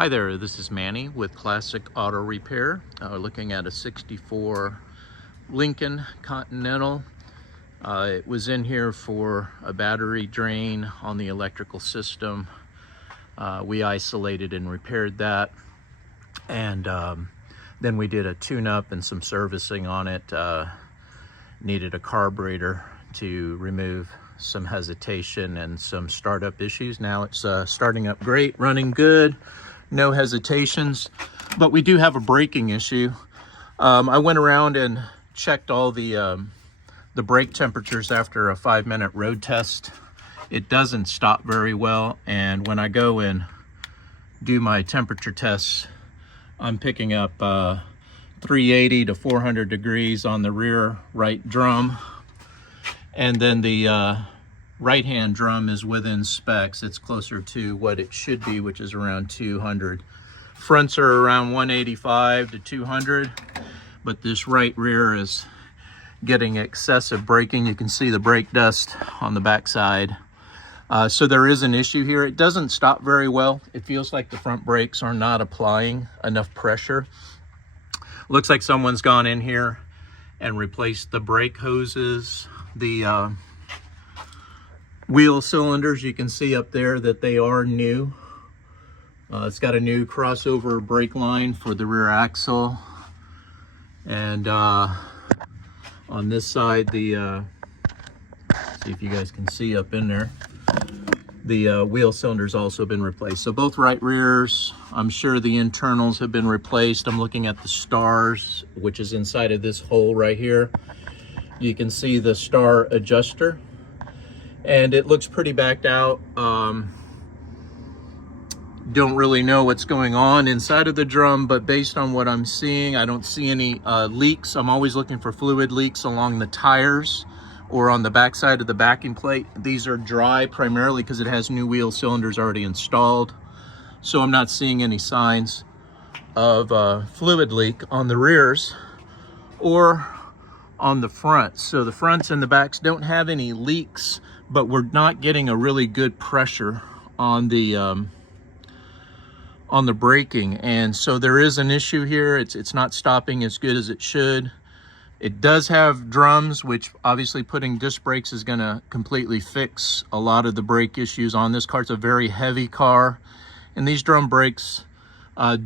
Hi there, this is Manny with Classic Auto Repair. Looking at a 64 Lincoln Continental. It was in here for a battery drain on the electrical system. We isolated and repaired that, and then we did a tune-up and some servicing on it. Needed a carburetor to remove some hesitation and some startup issues. Now it's starting up great, running good. No hesitations, but we do have a braking issue. I went around and checked all the brake temperatures after a 5-minute road test. It doesn't stop very well, and when I go and do my temperature tests, I'm picking up 380 to 400 degrees on the rear right drum, and then the right-hand drum is within specs. It's closer to what it should be, which is around 200. Fronts are around 185 to 200, but this right rear is getting excessive braking. You can see the brake dust on the backside. So there is an issue here. It doesn't stop very well. It feels like the front brakes are not applying enough pressure. Looks like someone's gone in here and replaced the brake hoses, the wheel cylinders. You can see up there that they are new. It's got a new crossover brake line for the rear axle, and on this side, the see if you guys can see up in there, the wheel cylinders also been replaced. So both right rears, I'm sure the internals have been replaced. I'm looking at the stars, which is inside of this hole right here. You can see the star adjuster, and it looks pretty backed out. Don't really know what's going on inside of the drum, but based on what I'm seeing, I don't see any leaks. I'm always looking for fluid leaks along the tires or on the backside of the backing plate. These are dry primarily because it has new wheel cylinders already installed, so I'm not seeing any signs of fluid leak on the rears or on the fronts. So the fronts and the backs don't have any leaks, but we're not getting a really good pressure on the braking, and so there is an issue here. It's not stopping as good as it should. It does have drums, which obviously putting disc brakes is going to completely fix a lot of the brake issues on this car. It's a very heavy car, and these drum brakes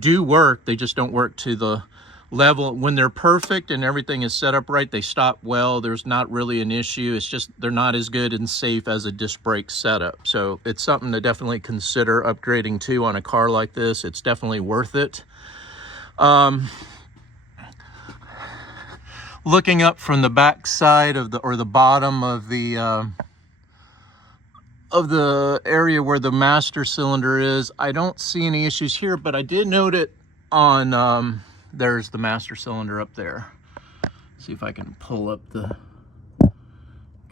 do work. They just don't work to the level. When they're perfect and everything is set up right, they stop well. There's not really an issue. It's just they're not as good and safe as a disc brake setup. So it's something to definitely consider upgrading to on a car like this. It's definitely worth it. Looking up from the back side of the bottom of the area where the master cylinder is, I don't see any issues here, but I did note it on there's the master cylinder up there. See if I can pull up the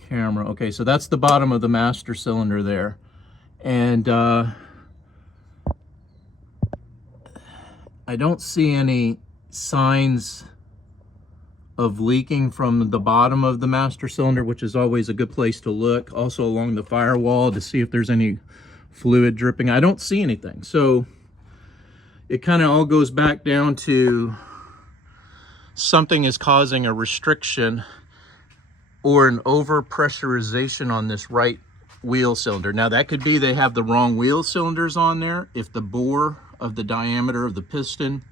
camera. Okay, so that's the bottom of the master cylinder there. And I don't see any signs of leaking from the bottom of the master cylinder, which is always a good place to look. Also along the firewall to see if there's any fluid dripping. I don't see anything. So it kind of all goes back down to something is causing a restriction or an over pressurization on this right wheel cylinder. Now that could be they have the wrong wheel cylinders on there. If the bore of the diameter of the piston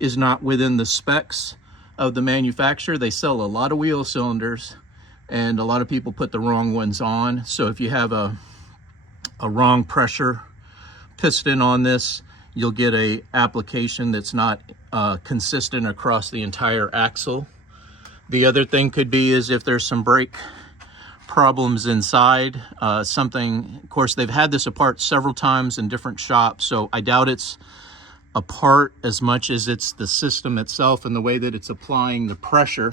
is not within the specs of the manufacturer, they sell a lot of wheel cylinders and a lot of people put the wrong ones on. So if you have a wrong pressure piston on this, you'll get a application that's not consistent across the entire axle. The other thing could be is if there's some brake problems inside, something, of course, they've had this apart several times in different shops, so I doubt it's apart as much as it's the system itself and the way that it's applying the pressure.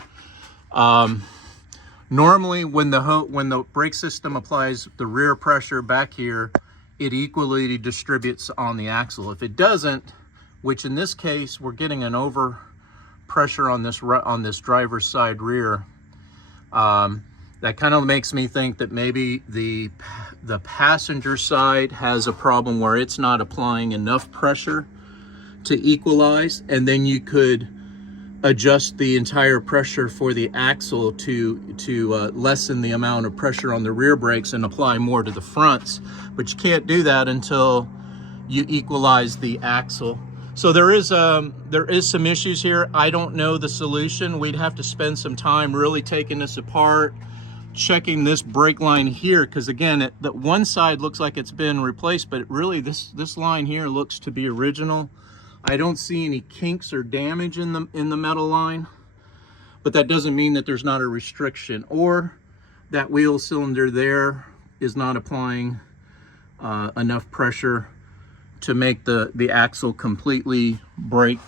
Normally when the brake system applies the rear pressure back here, it equally distributes on the axle. If it doesn't, which in this case we're getting an over pressure on this driver's side rear, That kind of makes me think that maybe the passenger side has a problem where it's not applying enough pressure to equalize, and then you could adjust the entire pressure for the axle to lessen the amount of pressure on the rear brakes and apply more to the fronts. But you can't do that until you equalize the axle. So there is some issues here. I don't know the solution. We'd have to spend some time really taking this apart, checking this brake line here, because again, the one side looks like it's been replaced, but really this line here looks to be original. I don't see any kinks or damage in the metal line, but that doesn't mean that there's not a restriction, or that wheel cylinder there is not applying enough pressure to make the axle completely brake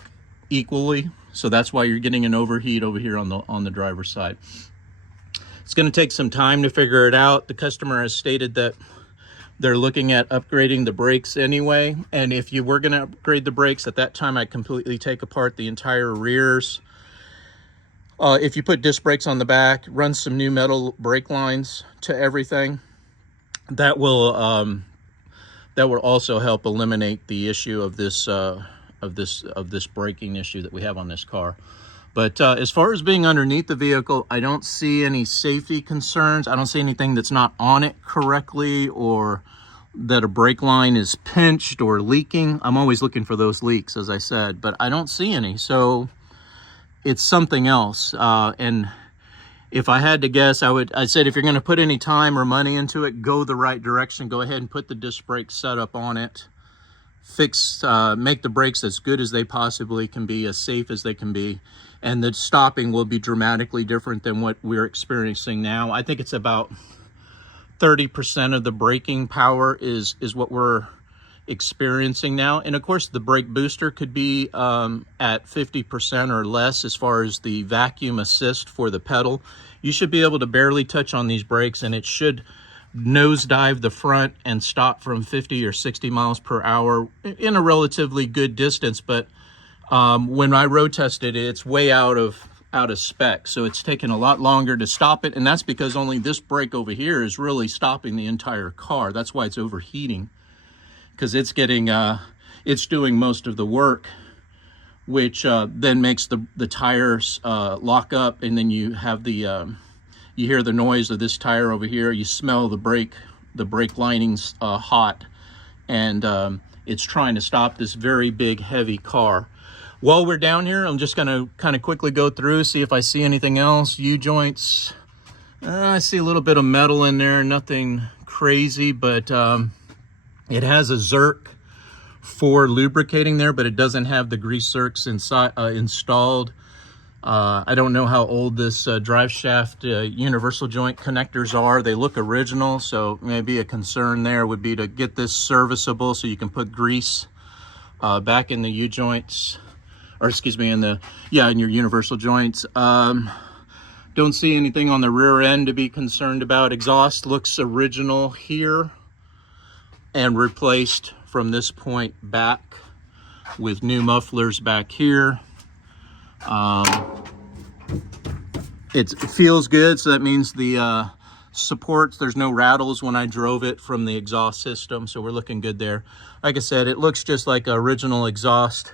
equally. So that's why you're getting an overheat over here on the driver's side. It's going to take some time to figure it out. The customer has stated that they're looking at upgrading the brakes anyway. And if you were going to upgrade the brakes at that time, I'd completely take apart the entire rears. If you put disc brakes on the back, run some new metal brake lines to everything, that will also help eliminate the issue of this braking issue that we have on this car. But as far as being underneath the vehicle, I don't see any safety concerns. I don't see anything that's not on it correctly, or that a brake line is pinched or leaking. I'm always looking for those leaks, as I said, but I don't see any. So it's something else. And if I had to guess, I said if you're going to put any time or money into it, go the right direction. Go ahead and put the disc brake setup on it. Make the brakes as good as they possibly can be, as safe as they can be. And the stopping will be dramatically different than what we're experiencing now. I think it's about 30% of the braking power is what we're experiencing now. And of course, the brake booster could be at 50% or less as far as the vacuum assist for the pedal. You should be able to barely touch on these brakes, and it should nosedive the front and stop from 50 or 60 miles per hour in a relatively good distance. But when I road tested it, it's way out of spec, so it's taken a lot longer to stop it, and that's because only this brake over here is really stopping the entire car. That's why it's overheating, because it's doing most of the work, which then makes the tires lock up, and then you have you hear the noise of this tire over here. You smell the brake linings hot, and it's trying to stop this very big, heavy car. While we're down here, I'm just going to kind of quickly go through, see if I see anything else. U-joints, I see a little bit of metal in there, nothing crazy, but it has a Zerk for lubricating there, but it doesn't have the grease Zerks installed. I don't know how old this drive shaft universal joint connectors are. They look original, so maybe a concern there would be to get this serviceable so you can put grease back in the U-joints, or excuse me, in your universal joints. Don't see anything on the rear end to be concerned about. Exhaust looks original here and replaced from this point back with new mufflers back here. It feels good, so that means the supports, there's no rattles when I drove it from the exhaust system, so we're looking good there. Like I said, it looks just like original exhaust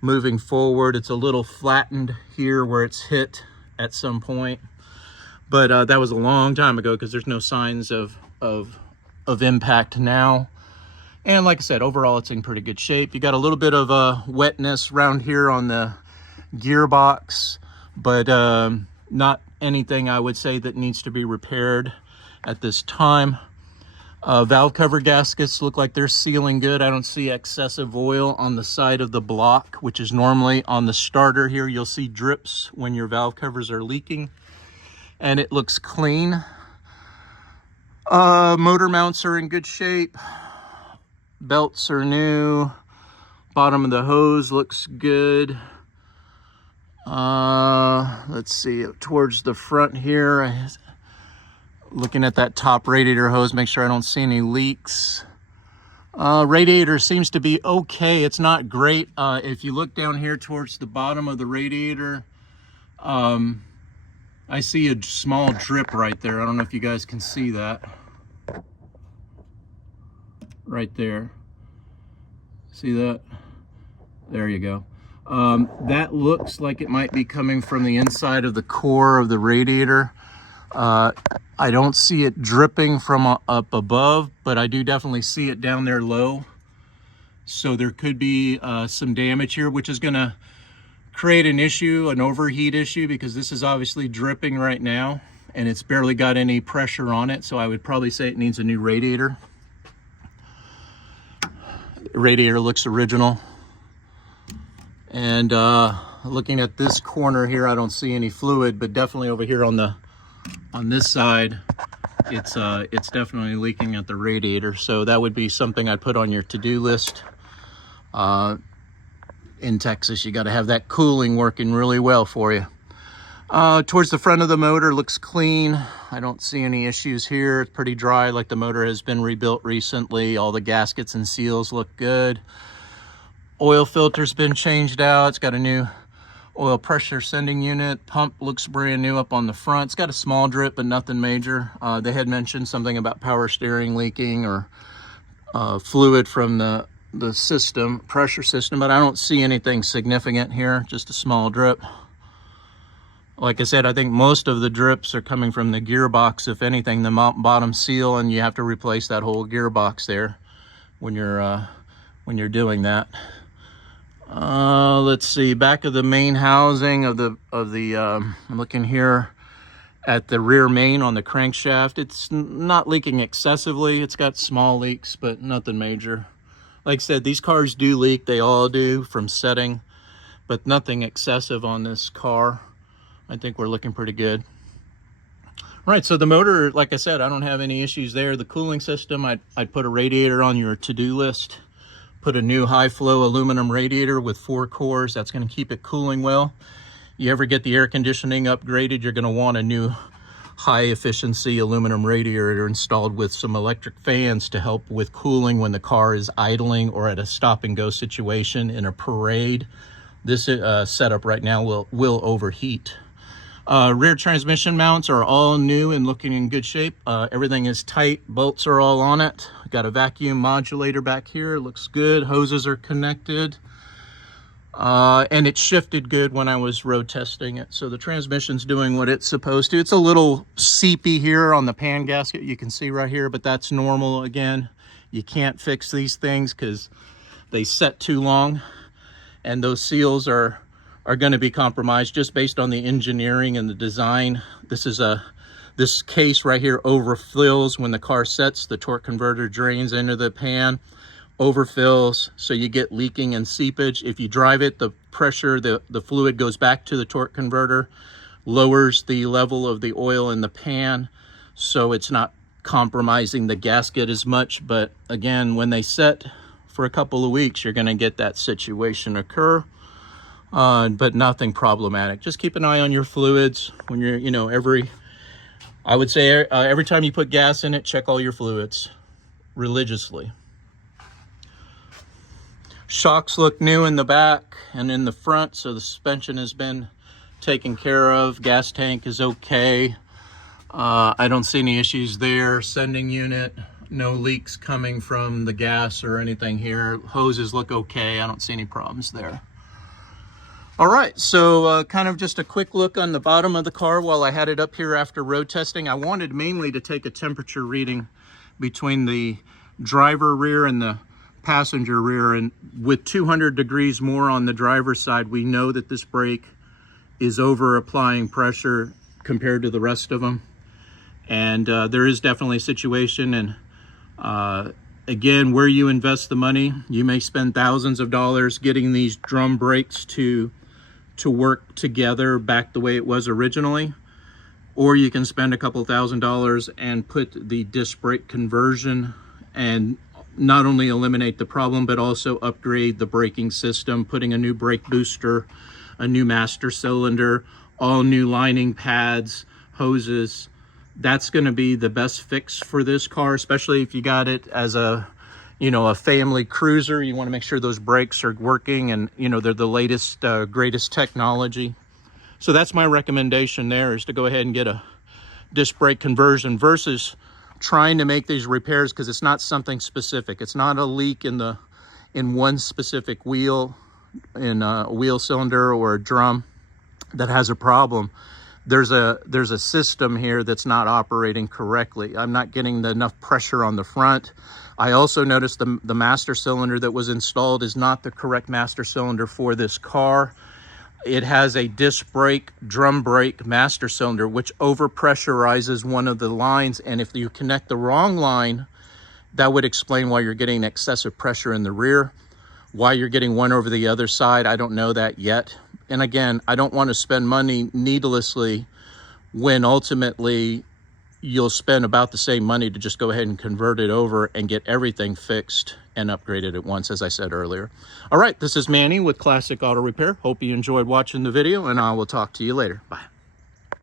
moving forward. It's a little flattened here where it's hit at some point, but that was a long time ago because there's no signs of impact now. And like I said, overall it's in pretty good shape. You got a little bit of wetness around here on the gearbox, but not anything I would say that needs to be repaired at this time. Valve cover gaskets look like they're sealing good. I don't see excessive oil on the side of the block, which is normally on the starter here. You'll see drips when your valve covers are leaking, and it looks clean. Motor mounts are in good shape. Belts are new. Bottom of the hose looks good. Let's see, towards the front here, looking at that top radiator hose, make sure I don't see any leaks. Radiator seems to be okay. It's not great. If you look down here towards the bottom of the radiator, I see a small drip right there. I don't know if you guys can see that. Right there. See that? There you go. That looks like it might be coming from the inside of the core of the radiator. I don't see it dripping from up above, but I do definitely see it down there low. So there could be some damage here, which is going to create an issue, an overheat issue, because this is obviously dripping right now and it's barely got any pressure on it. So I would probably say it needs a new radiator. The radiator looks original. And looking at this corner here, I don't see any fluid, but definitely over here on this side, it's definitely leaking at the radiator. So that would be something I'd put on your to-do list. In Texas, you got to have that cooling working really well for you. Towards the front of the motor, looks clean. I don't see any issues here. It's pretty dry, like the motor has been rebuilt recently. All the gaskets and seals look good. Oil filter's been changed out. It's got a new oil pressure sending unit. Pump looks brand new up on the front. It's got a small drip, but nothing major. They had mentioned something about power steering leaking or fluid from the system, pressure system, but I don't see anything significant here, just a small drip. Like I said, I think most of the drips are coming from the gearbox, if anything, the bottom seal, and you have to replace that whole gearbox there when you're doing that. Let's see, back of the main housing of the I'm looking here at the rear main on the crankshaft. It's not leaking excessively. It's got small leaks, but nothing major. Like I said, these cars do leak. They all do from setting, but nothing excessive on this car. I think we're looking pretty good. Right, so the motor, like I said, I don't have any issues there. The cooling system, I'd put a radiator on your to-do list. Put a new high-flow aluminum radiator with 4 cores. That's going to keep it cooling well. You ever get the air conditioning upgraded, you're going to want a new high-efficiency aluminum radiator installed with some electric fans to help with cooling when the car is idling or at a stop-and-go situation in a parade. This setup right now will overheat. Rear transmission mounts are all new and looking in good shape. Everything is tight. Bolts are all on it. Got a vacuum modulator back here. Looks good. Hoses are connected. And it shifted good when I was road testing it. So the transmission's doing what it's supposed to. It's a little seepy here on the pan gasket. You can see right here, but that's normal. Again, you can't fix these things because they set too long. And those seals are going to be compromised just based on the engineering and the design. This case right here overfills when the car sets. The torque converter drains into the pan, overfills, so you get leaking and seepage. If you drive it, the pressure, the fluid goes back to the torque converter, lowers the level of the oil in the pan, so it's not compromising the gasket as much. But again, when they set for a couple of weeks, you're going to get that situation occur. But nothing problematic. Just keep an eye on your fluids when you're, I would say every time you put gas in it, check all your fluids religiously. Shocks look new in the back and in the front, so the suspension has been taken care of. Gas tank is okay. I don't see any issues there. Sending unit, no leaks coming from the gas or anything here. Hoses look okay. I don't see any problems there. All right, so kind of just a quick look on the bottom of the car while I had it up here after road testing. I wanted mainly to take a temperature reading between the driver rear and the passenger rear, and with 200 degrees more on the driver's side, we know that this brake is over applying pressure compared to the rest of them. And there is definitely a situation, and again, where you invest the money, you may spend thousands of dollars getting these drum brakes to work together back the way it was originally, or you can spend a couple $1,000s and put the disc brake conversion and not only eliminate the problem, but also upgrade the braking system, putting a new brake booster, a new master cylinder, all new lining pads, hoses. That's going to be the best fix for this car, especially if you got it as a family cruiser. You want to make sure those brakes are working and they're the latest greatest technology. So that's my recommendation there, is to go ahead and get a disc brake conversion versus trying to make these repairs, because it's not something specific. It's not a leak in one specific wheel, in a wheel cylinder or a drum that has a problem. There's a system here that's not operating correctly. I'm not getting enough pressure on the front. I also noticed the master cylinder that was installed is not the correct master cylinder for this car. It has a disc brake, drum brake master cylinder, which overpressurizes one of the lines. And if you connect the wrong line, that would explain why you're getting excessive pressure in the rear. Why you're getting one over the other side, I don't know that yet. And again, I don't want to spend money needlessly when ultimately you'll spend about the same money to just go ahead and convert it over and get everything fixed and upgraded at once, as I said earlier. All right, this is Manny with Classic Auto Repair. Hope you enjoyed watching the video, and I will talk to you later. Bye.